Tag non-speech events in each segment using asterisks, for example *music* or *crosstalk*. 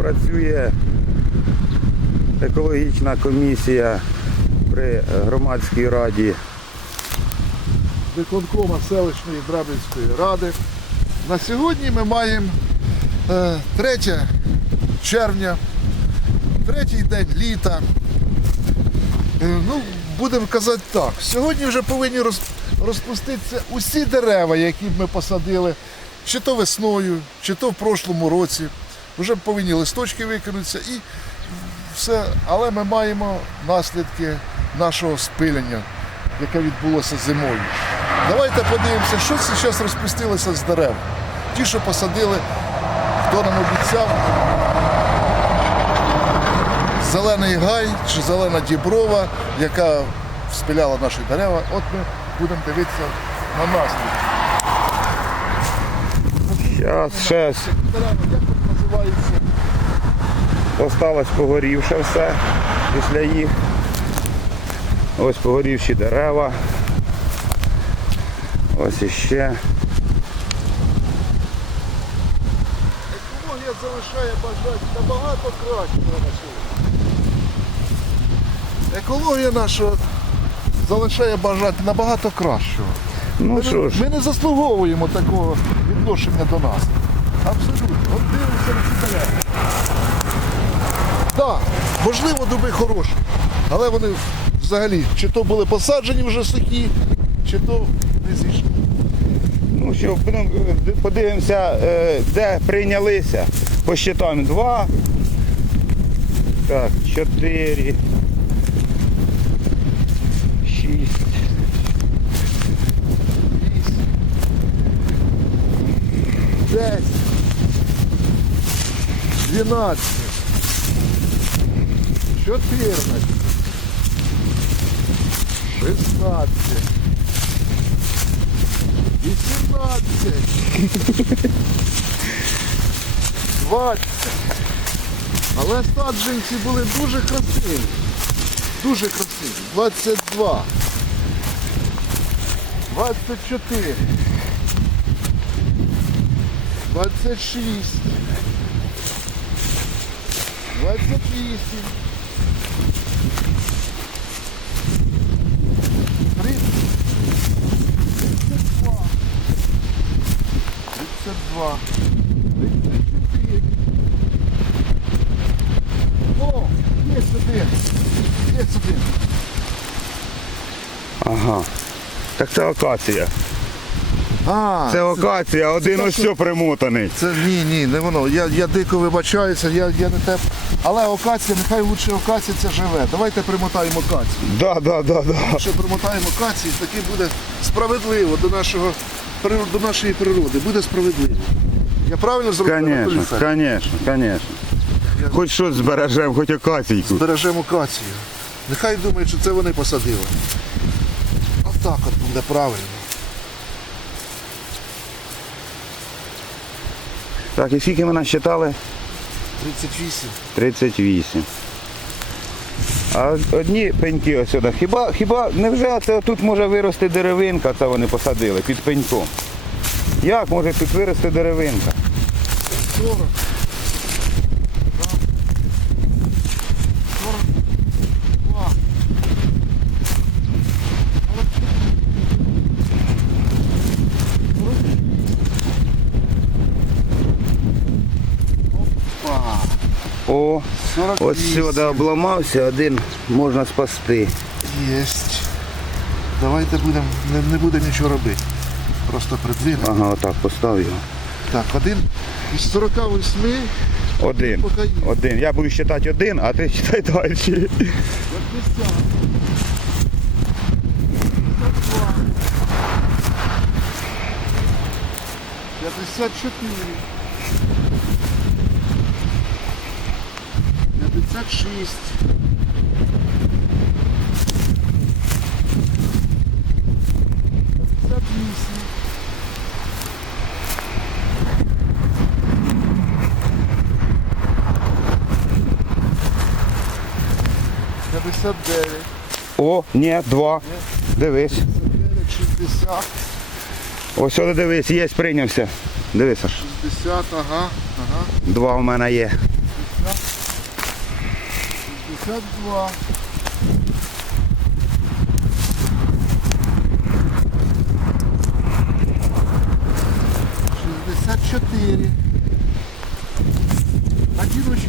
Працює екологічна комісія при громадській раді. виконкома селищної Драбинської ради. На сьогодні ми маємо е, 3 червня, третій день літа. Е, ну, будемо казати так, сьогодні вже повинні розпуститися усі дерева, які б ми посадили, чи то весною, чи то в прошлому році. Вже повинні листочки викинутися і все. Але ми маємо наслідки нашого спилення, яке відбулося зимою. Давайте подивимося, що це зараз розпустилося з дерев. Ті, що посадили, хто нам обіцяв. Зелений гай чи зелена діброва, яка спиляла наші дерева. От ми будемо дивитися на наслідки. Зараз тут називається? осталось погорівше все після їх. Ось погорівші дерева. Ось іще. Екологія залишає бажати набагато кращого на сьогодні. Екологія наша залишає бажати набагато кращого. Ну Ми, що ж, ми не заслуговуємо такого відношення до нас. Абсолютно. От дивимося на ці дерева. Так, можливо, дуби хороші, але вони взагалі чи то були посаджені вже сухі, чи то не зійшли. ну що, е, подивимося, е, де прийнялися. Посчитаємо два. Так, чотири. Шість. Десять. Дванадцять. Чотирнадцять. Шістнадцять. Вісімнадцять. Двадцять. Але саджанці були дуже красиві. Дуже красиві. Двадцять два. 24. 26. 28. 30. 32. 32. 34. О, є один. Є один. Ага. Так це акація. А, Це акація, один ось що? примотаний. Це ні, ні, не воно. Я, я дико вибачаюся, я, я не те. Але окація, нехай лучше окація це живе. Давайте примотаємо окацію. Да, да, да, да. Якщо примотаємо окацію, таки буде справедливо до, нашого, прир- до нашої природи. Буде справедливо. Я правильно зробив? Конечно, Федорович? конечно, конечно. Хоч щось збережемо, хоч акаційку. Бережемо окацію. Нехай думають, що це вони посадили. Отак от буде правильно. Так, і скільки ми насчитали? 38. 38. А одні пеньки ось сюди. Хіба, хіба, невже це тут може вирости деревинка, це вони посадили під пеньком? Як може тут вирости деревинка? 40. О, 48. ось сюди обламався, один можна спасти. Єсть. Давайте будемо, не, не будемо нічого робити. Просто придвинемо. Ага, отак постав його. Так, один із 48 Один. Один. Я буду вважати один, а ти читай далі. 50. 52. 56. 58. П'ятдесят дев'ять, О, ні, два. Дивись. дев'ять, шістдесят, Ось сюди дивись, є, прийнявся. Дивись, Саш. шістдесят, ага, ага, Два у мене є. 62. Шестьдесят четыре. Одиночки.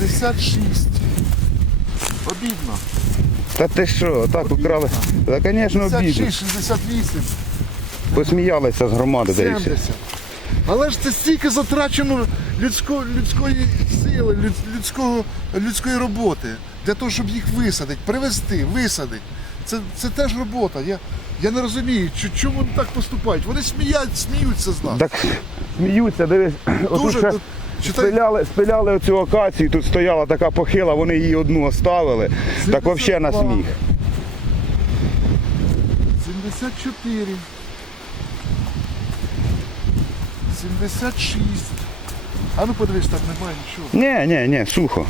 Шестьдесят шесть. Обидно. Та ти що, так украли? Та, звісно, обідно. 66, 68, Посміялися з громади, дивіться. 70. Але ж це стільки затрачено людсько, людської сили, люд, людського, людської роботи для того, щоб їх висадити, привезти, висадити. Це, це теж робота. Я, я не розумію, чому вони так поступають. Вони сміють, сміються з нас. Так сміються, дивись. Дуже, ще спиляли, спиляли оцю акацію, тут стояла така похила, вони її одну оставили. Так взагалі на 72. сміх. 74. 76. А ну подивись, там немає нічого. Ні, ні, ні, сухо.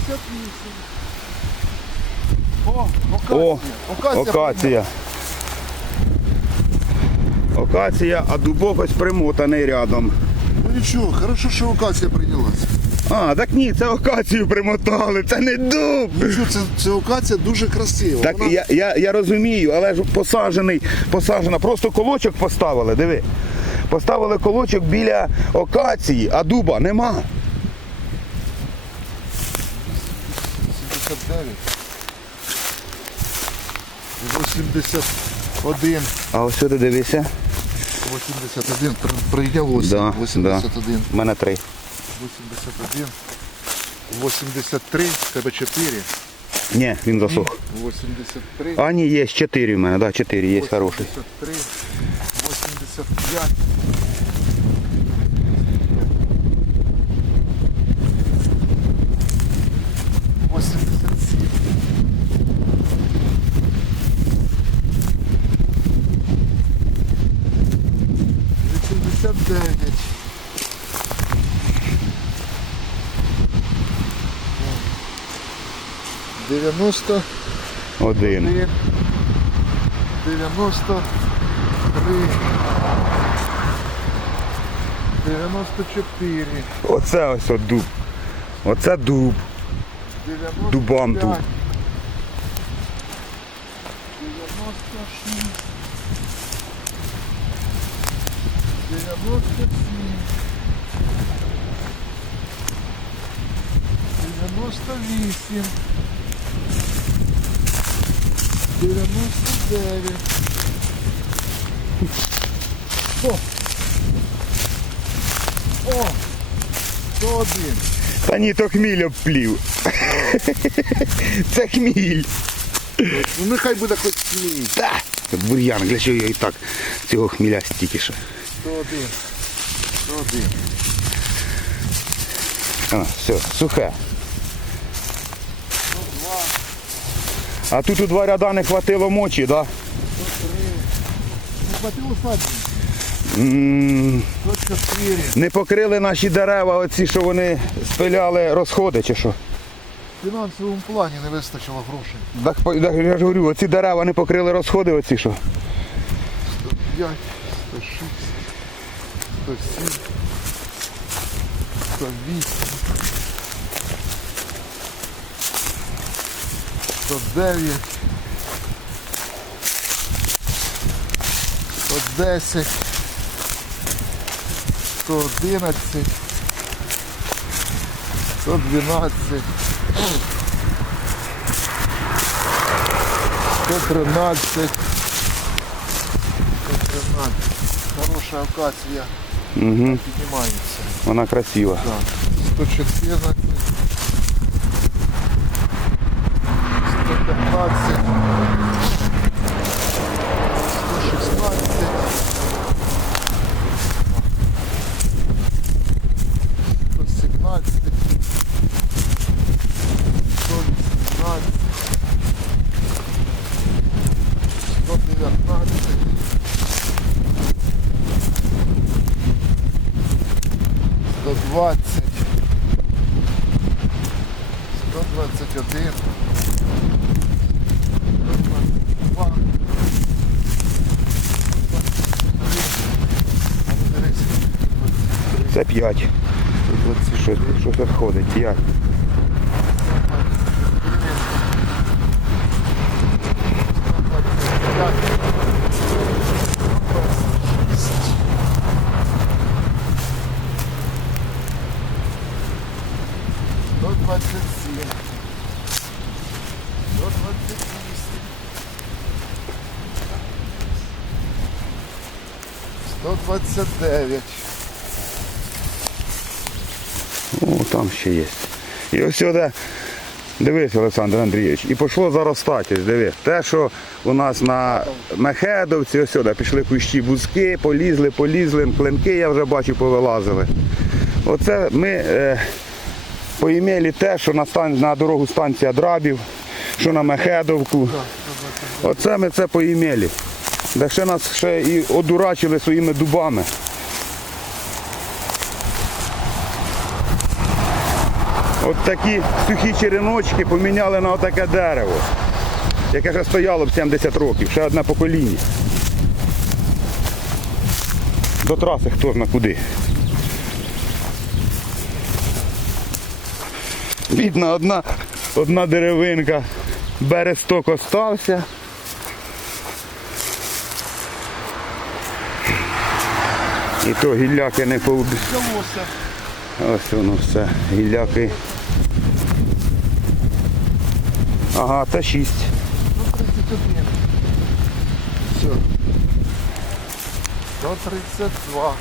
78. О, О, окація. Окація. окація. Окація, а дубок ось примотаний рядом. Ну нічого, хорошо, що окація прийнялася. А, так ні, це окацію примотали, це не дуб. Нічого, це, це окація дуже красива. Так Вона- я, я, я розумію, але ж посаджений, посаджена, просто колочок поставили, диви. Поставили колочок біля окації, а дуба нема. 79. 81. А ось сюди дивися. 81 при- прийнялося. Да, 81. У мене три. 81. 83. в Тебе 4. Ні, він засох. 83. А ні, є чотири в мене, да, чотири, є хороший. 83. 85. Восемьдесят семь. Вісімдесят дев'ять. Дев'яносто Один. один. Дев'яносто три. Дев'яносто чотири. Оце ось от дуб. Оце дуб. Дев'яносто Дубам сім. Дев'яносто вісім. Дев'яносто дев'ять. О! О! Сто один. Та ні, то хміль обплів. Це хміль. Ну нехай буде хоч смій. Та! Бур'ян, для чого я і так цього хміля стільки ще. 101. 101. А, все, сухе. А тут у два ряда не хватило мочі, да? Не хватило саджень. М, 104. Не покрили наші дерева, оці, що вони спиляли розходи чи що. В фінансовому плані не вистачило грошей. Так, так я ж говорю, оці дерева не покрили розходи, оці що. 105, 106, 107, 108, 109, 110, 111, 112, 113, 113. Хороша акація Угу. піднімається. Вона красива. Так. 114. 115. 120, 121, 122, 123, Це 5. 126, щось, щось ходить? Як? Сто двадцять сім. Сто. О, там ще є. І ось сюди, дивись, Олександр Андрійович, і пішло заростати, ось диви. Те, що у нас на Мехедовці, ось сюди пішли кущі бузки, полізли, полізли, клинки я вже бачу повилазили. Оце ми е, поімели те, що на, стан, на дорогу станція драбів, що на Мехедовку. Оце ми це поімели. Да ще нас ще і одурачили своїми дубами. От такі сухі череночки поміняли на отаке дерево, яке вже стояло б 70 років, ще одне покоління. До траси хто зна куди. Бідна одна, одна деревинка, бересток остався. І то гілляки не повб... Ось воно все. Гілляки. Ага, та 6. Ну, 31. Все. 132.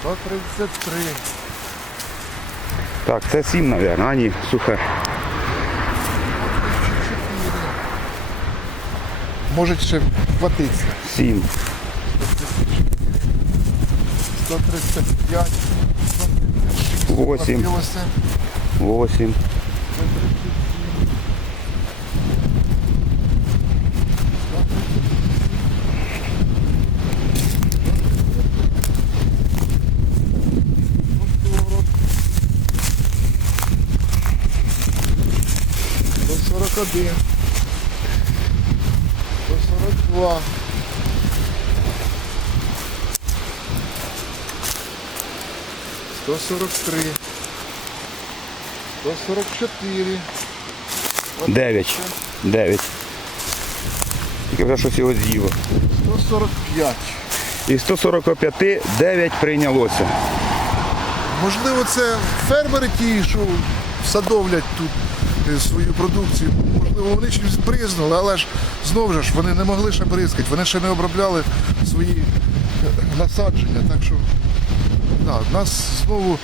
133. Так, це 7, мабуть, а ні, сухе. Може ще хватиться. 7. 135. 8. Хватилося. 8. 141. 142. 143. 144. 9. 9. Тільки вже щось його з'їло. 145. І 145 9 прийнялося. Можливо, це фермери ті, що садовлять тут свою продукцію. Можливо, вони чимось бризнули, але ж знову ж вони не могли ще бризкати, вони ще не обробляли свої е, насадження. Так що да, нас знову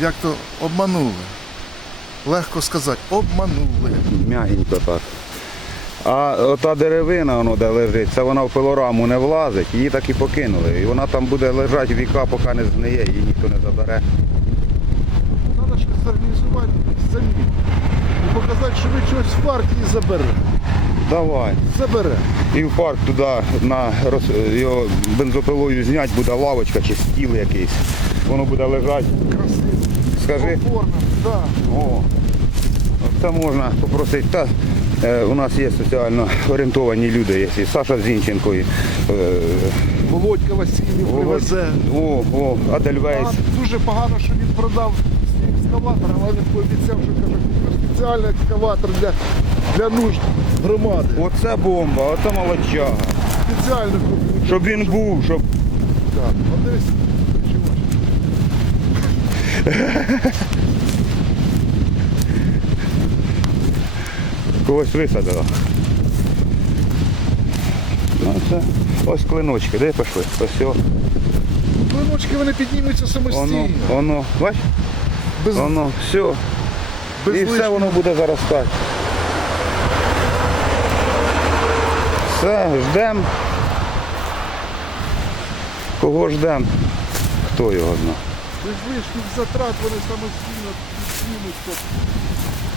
як то обманули. Легко сказати, обманули. Мягенько так. А ота деревина, воно де лежить, це вона в пилораму не влазить, її так і покинули. І вона там буде лежати віка, поки не згниє, її ніхто не забере. Треба ж зорганізувати самі. І показати, що ми щось в партії заберемо. Давай. Заберемо. І в парк туди на роз- його бензопилою зняти буде лавочка чи стіл якийсь. Воно буде лежати. Красиво. Скажи, Комфортно. Да. о, це можна попросити. Та, е, у нас є соціально орієнтовані люди, є і Саша Зінченко, і, е, Володька Васильєв привезе. о, о, Адельвейс. Погано- Дуже погано, що він продав свій екскаватор, але він пообіцяв, що каже, спеціальний екскаватор для, для нужд громади. Оце бомба, оце молодчага. Спеціально. Щоб він був, щоб Так, дивись, відчуваєш. когось висадила. Ну, це. Ось клиночки, де пішли? Ось. Клиночки вони піднімуться Воно, самостійно. воно, бач? Без, Воно, все. І все воно буде заростати. Все, ждемо. Кого ждемо? Хто його знає? Без лишніх затрат вони самостійно піднімуться.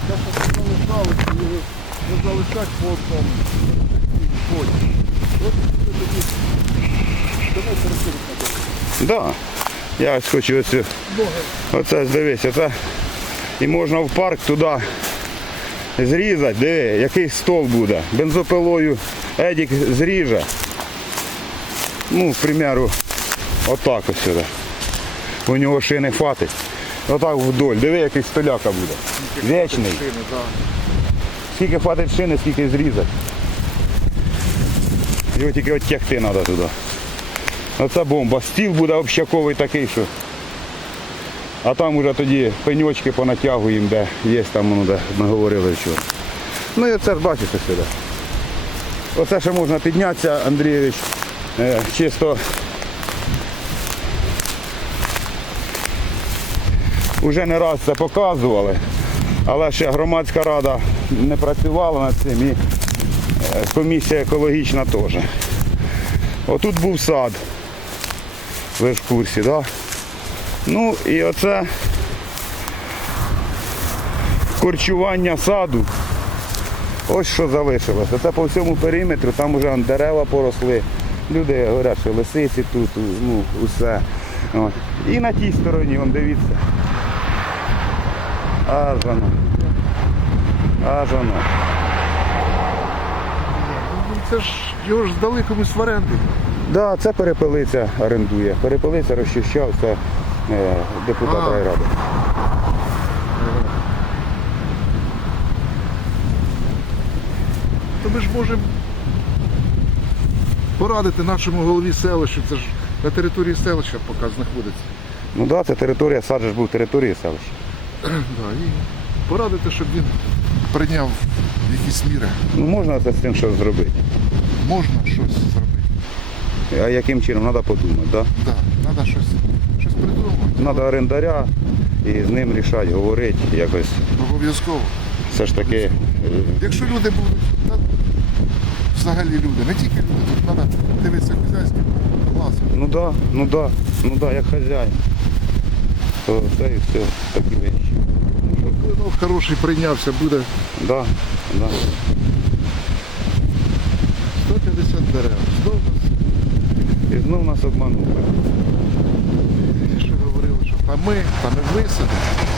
Те, що не залишалося, його не залишать по одному. Потім. От це тоді. Давай на дорогу. Да. Я ось хочу оцю. Оце дивись, оце. І можна в парк туди зрізати, диви, який стол буде. Бензопилою Едік зріже. Ну, к примеру, отак ось сюди. У нього шини хватить. Отак вдоль. Диви, який столяка буде. Да. Скільки хватить шини, скільки зрізати. Його тільки оттягти треба туди. Оце бомба. Стіл буде общаковий такий, що. А там уже тоді пеньочки понатягуємо, де є там, воно, де ми говорили вчора. Ну і оце ж бачите сюди. Оце ще можна піднятися, Андрійович, е, чисто. Уже не раз це показували, але ще громадська рада не працювала над цим і е, комісія екологічна теж. Отут був сад. Ви ж в курсі, так? Да? Ну і оце корчування саду. Ось що залишилося. Це по всьому периметру, там вже дерева поросли. Люди говорять, що лисиці тут, ну, усе. От. І на тій стороні, вон, дивіться. Аж воно. Аж воно. Це ж його ж здали комусь в оренду. Да, це перепелиця орендує. Перепелиця розчищав, це е, депутат А. райради. То ми ж можемо порадити нашому голові селищу, це ж на території селища поки знаходиться. Ну так, да, це територія, сад же ж був територією селища. *clears throat* Да, і порадити, щоб він прийняв якісь міри. Ну можна це з цим щось зробити. Можна щось зробити. А яким чином треба подумати, так? Да, треба щось, щось придумати. Да? Треба орендаря і з ним рішати, говорити якось. Обов'язково. Все ж таки. е, Якщо люди будуть, взагалі люди, не тільки люди, тут треба дивитися хазяйським глазом. Ну да, ну да, ну да, як хазяїн. То це і все такі речі. Щоб клинок хороший прийнявся, буде Да, да. 150 дерев. Знову нас І знов нас обманули. ті, що говорили, що та ми, та не висадили.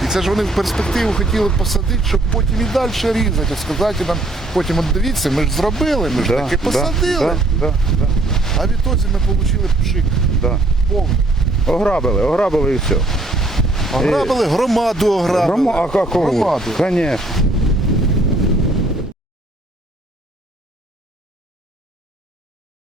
І це ж вони в перспективу хотіли посадити, щоб потім і далі різати, сказати нам, потім от дивіться, ми ж зробили, ми ж Да, таки да, посадили. Да, да, да, А відтоді ми отримали пшик да. повний. Ограбили, ограбили і все. Ограбили громаду, ограбили. Грома, а кого? Громаду. Звісно.